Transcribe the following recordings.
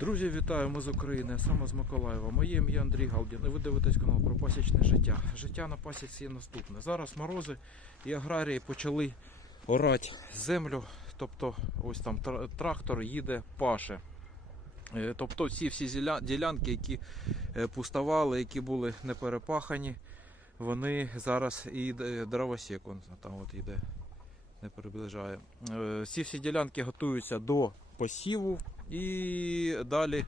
Друзі, вітаю, ми з України, саме з Миколаєва. Моє ім'я Андрій Галдін. І ви дивитесь канал про пасічне життя. Життя на пасіці є наступне. Зараз морози і аграрії почали орати землю. Тобто, ось там трактор їде, паше. Е, Тобто всі всі ділянки, які е, пустували, які були не перепахані, вони зараз і йде дровосек, он там от іде, не приближає. Е, Всі всі ділянки готуються до посіву. І далі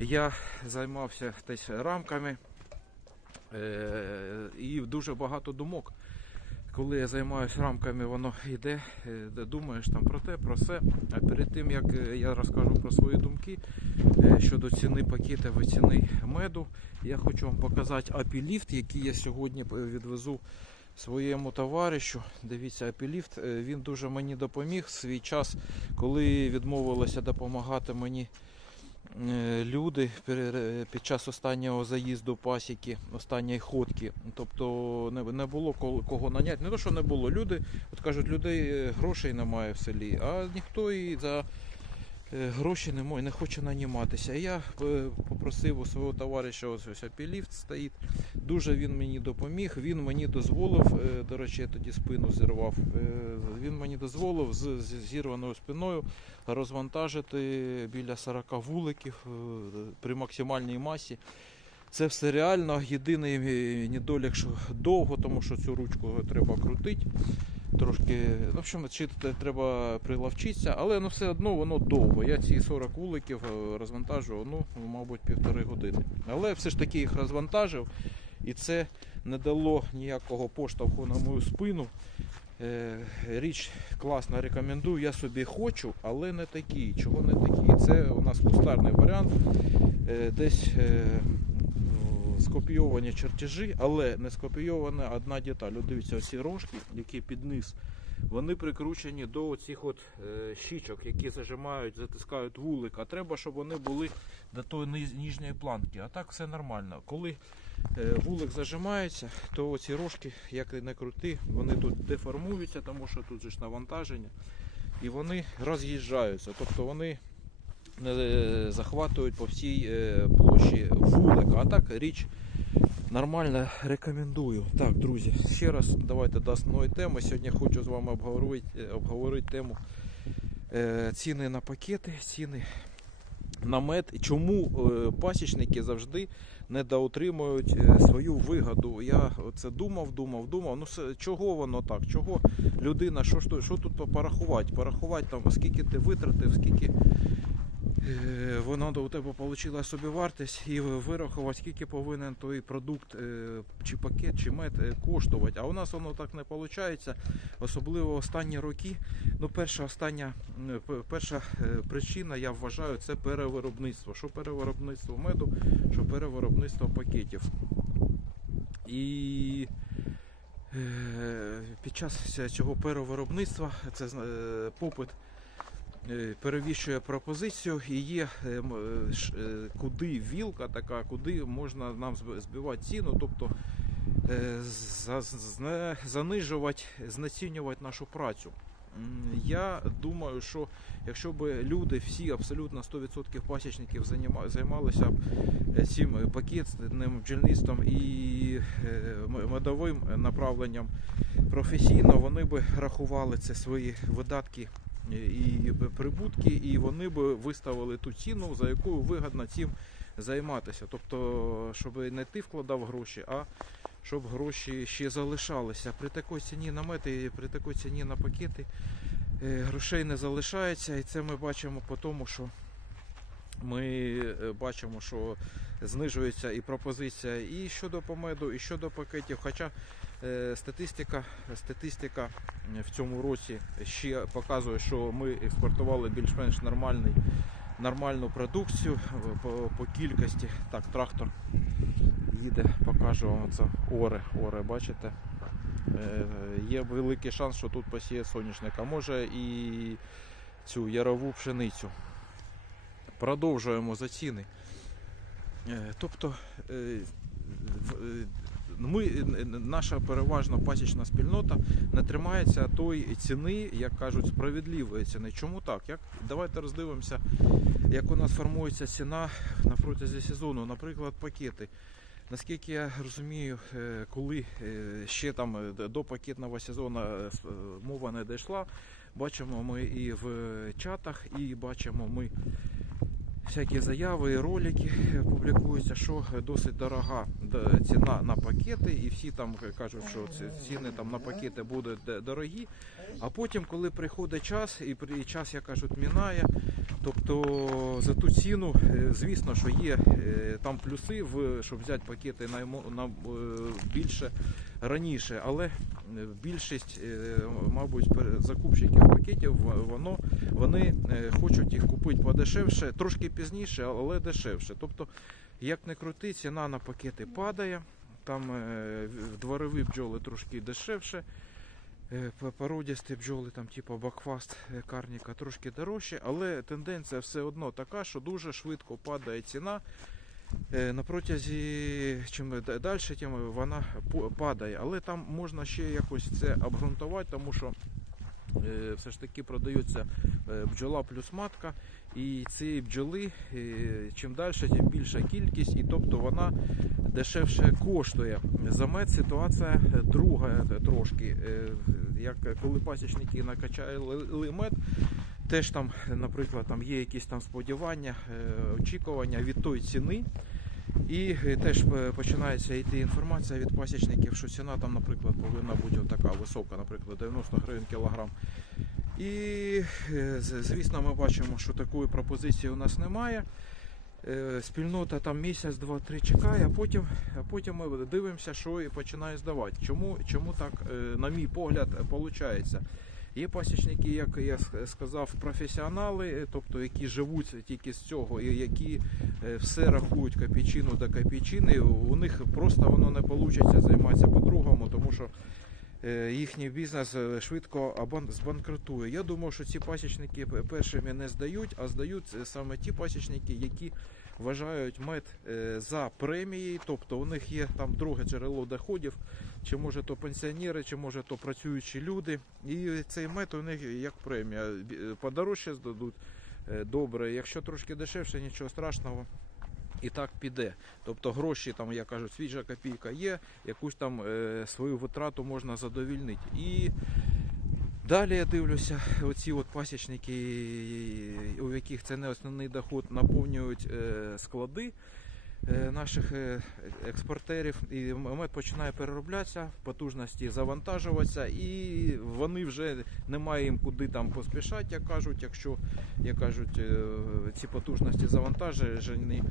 я займався десь рамками е, і дуже багато думок. Коли я займаюся рамками, воно йде, е, думаєш там про те, про все. А перед тим як е, я розкажу про свої думки щодо ціни пакетів і ціни меду, я хочу вам показати апіліфт, який я сьогодні відвезу своєму товаришу. Дивіться, апіліфт, е, він дуже мені допоміг свій час, коли відмовилися допомагати мені е, люди під час останнього заїзду пасіки, останньої ходки. Тобто не, було кого, наняти. Не то, що не було. Люди, от кажуть, людей е, грошей немає в селі, а ніхто і за е, гроші не, не хоче наніматися. Я е, попросив у свого товариша, ось ось апіліфт стоїть. Дуже він мені допоміг. Він мені дозволив, е, до речі, тоді спину зірвав. е, Він мені дозволив з зірваною спиною розвантажити біля 40 вуликів е, при максимальній масі. Це все реально. Єдиний недолік, що довго, тому що цю ручку треба крутити. Трошки, в общем, чи треба приловчитися, але ну, все одно воно довго. Я ці 40 вуликів е, розвантажував, ну, мабуть, півтори години. Але все ж таки їх розвантажив, і це не дало ніякого поштовху на мою спину. Е, Річ класна, рекомендую. Я собі хочу, але не такий. Чого не такий? Це у нас кустарний варіант. Е, Десь скопійовані чертежі, але не скопійована одна деталь. От Дивіться, оці рожки, які під низ, вони прикручені до оцих от е, щічок, які зажимають, затискають вулик. А треба, щоб вони були до тої ніжньої планки. А так все нормально. Коли е, вулик зажимається, то оці рожки, як і не крути, вони тут деформуються, тому що тут же ж навантаження, і вони роз'їжджаються. Тобто вони захватують по всій е, площі вулика. А так річ нормальна, рекомендую. Так, друзі, ще раз давайте до основної теми. Сьогодні хочу з вами обговорити, е, обговорити тему е, ціни на пакети, ціни на мед. Чому е, пасічники завжди недоотримують е, свою вигоду. Я це думав, думав, думав. Ну чого воно так? Чого людина, що, тут- що тут порахувати? Порахувати там, скільки ти витратив, скільки е, воно у тебе вийшла собі вартість і вирахувати, скільки повинен той продукт, е, чи пакет, чи мед е, коштувати. А у нас воно так не виходить, особливо останні роки. Ну, перша остання перша е, причина, я вважаю, це перевиробництво. Що перевиробництво меду, що перевиробництво пакетів. І е, під час цього перевиробництва це е, попит е, перевіщує пропозицію і є е, е, е, куди вілка така, куди можна нам збивати ціну, тобто е, занижувати, знецінювати нашу працю. Я думаю, що якщо б люди всі абсолютно 100% пасічників займалися б е, цим е, пакетним бджільництвом і е, медовим направленням професійно, вони б рахували це свої видатки е, і прибутки, і вони б виставили ту ціну, за якою вигідно цим займатися. Тобто, щоб не ти вкладав гроші, а щоб гроші ще залишалися. При такій ціні на мети, при такій ціні на пакети е, грошей не залишається, і це ми бачимо по тому, що ми е, бачимо, що знижується і пропозиція і щодо помеду, і щодо пакетів. Хоча е, статистика, статистика в цьому році ще показує, що ми експортували більш-менш нормальну продукцію е, по, по кількості. Так, трактор їде, покажу вам це оре, оре, бачите? Е, Є великий шанс, що тут посіє соняшник, а може і цю ярову пшеницю. Продовжуємо за ціни. Е, Тобто е, е, ми, е, наша переважно пасічна спільнота не тримається тої ціни, як кажуть, справедливої ціни. Чому так? Як давайте роздивимося, як у нас формується ціна на протязі сезону, наприклад, пакети. Наскільки я розумію, е, коли е, ще там е, до пакетного сезону е, е, мова не дійшла, бачимо ми і в чатах, і бачимо ми всякі заяви ролики е, публікуються, що досить дорога ціна на пакети, і всі там кажуть, що ці ціни там на пакети будуть дорогі. А потім, коли приходить час, і час, як кажуть, мінає, тобто за ту ціну, е, звісно, що є е, там плюси, щоб взяти пакети на більше раніше, але е, більшість, е, мабуть, закупщиків пакетів, воно вони е, хочуть їх купити подешевше, трошки пізніше, але дешевше. Тобто, як не крути, ціна на пакети падає. Там дворові бджоли трошки дешевше. Породісті бджоли, там, типу Бакфаст, Карніка, трошки дорожче, але тенденція все одно така, що дуже швидко падає ціна. Е, На протязі чим далі, тим вона падає. Але там можна ще якось це обґрунтувати, тому що е, все ж таки продається е, бджола плюс матка, і ці бджоли е, чим далі, тим більша кількість, і тобто вона дешевше коштує. За мед ситуація друга трошки. Е, Як коли пасічники накачали мед, теж там, наприклад, там є якісь там сподівання, е, очікування від тої ціни. І теж починається йти інформація від пасічників, що ціна там, наприклад, повинна бути така висока, наприклад, 90 гривень кілограм. І е, звісно, ми бачимо, що такої пропозиції у нас немає. Е, Спільнота там місяць, два, три чекає, а потім, а потім ми дивимося, що і починає здавати. Чому, чому так, е, на мій погляд, виходить? Є пасічники, як я сказав, професіонали, тобто які живуть тільки з цього, і які все рахують копійчину до копійчини. У них просто воно не вийде займатися по-другому, тому що їхній бізнес е, швидко абан- збанкрутує. Я думаю, що ці пасічники першими не здають, а здають е, саме ті пасічники, які вважають мед е, за премією, тобто у них є там друге джерело доходів, чи може то пенсіонери, чи може то працюючі люди. І цей мед у них як премія. Е, Подорожче здадуть е, добре. Якщо трошки дешевше, нічого страшного. І так піде. Тобто гроші, там, я кажу, свіжа копійка є, якусь там е, свою витрату можна задовільнити. І далі я дивлюся, оці от пасічники, у яких це не основний доход, наповнюють е, склади наших е, експортерів, і мед починає перероблятися, потужності завантажуватися, і вони вже немає їм куди там поспішати, як кажуть, якщо як кажуть, е, ці потужності завантажені.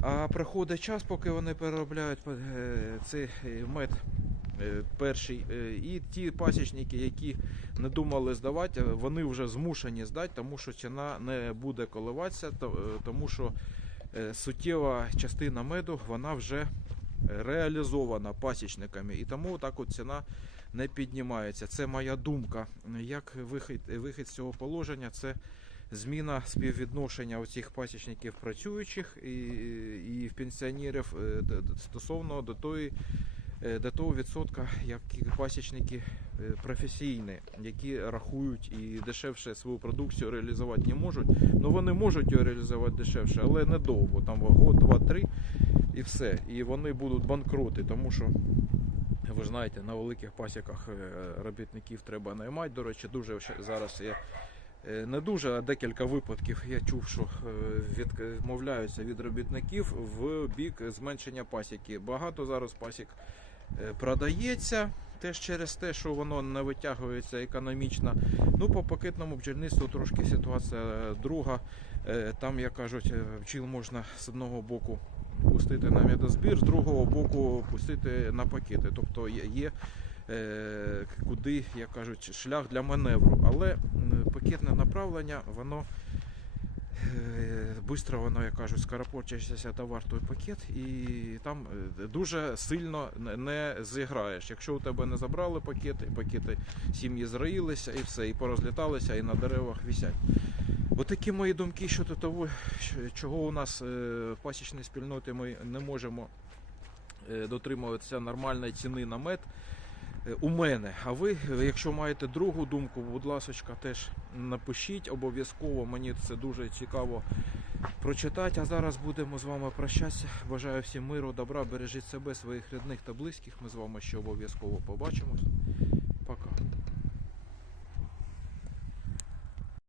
А проходить час, поки вони переробляють е, цей е, мед е, перший. е, І ті пасічники, які не думали здавати, е, вони вже змушені здати, тому що ціна не буде коливатися, е, тому що е, суттєва частина меду вона вже реалізована пасічниками. І тому так от ціна не піднімається. Це моя думка. Як вихід, вихід з цього положення, це зміна співвідношення оцих пасічників працюючих і, і пенсіонерів е, стосовно до тої. е, До того відсотка, які пасічники е, професійні, які рахують і дешевше свою продукцію реалізувати не можуть. Ну вони можуть її реалізувати дешевше, але недовго. Там год, два, три і все. І вони будуть банкроти, тому що ви знаєте, на великих пасіках е, робітників треба наймати. До речі, дуже зараз є е, не дуже, а декілька випадків я чув, що е, відмовляються від робітників в бік зменшення пасіки. Багато зараз пасік е, продається. Теж через те, що воно не витягується економічно. Ну, по пакетному бджільництву трошки ситуація друга. Е, Там, як кажуть, е, бджіл можна з одного боку пустити на медозбір, з другого боку пустити на пакети. Тобто є, е, куди, як кажуть, шлях для маневру. Але пакетне направлення, воно швидко воно, як кажуть, скоропочиться товар той пакет, і там е, дуже сильно не- зіграєш. Якщо у тебе не забрали пакети, пакети сім'ї зраїлися і все, і порозліталися, і на деревах висять. Отакі мої думки щодо того, чого у нас е, в пасічній спільноті ми не можемо е, дотримуватися нормальної ціни на мед е, у мене. А ви, е, якщо маєте другу думку, будь ласка, теж напишіть обов'язково. Мені це дуже цікаво прочитати. А зараз будемо з вами прощатися. Бажаю всім миру, добра, бережіть себе, своїх рідних та близьких. Ми з вами ще обов'язково побачимось.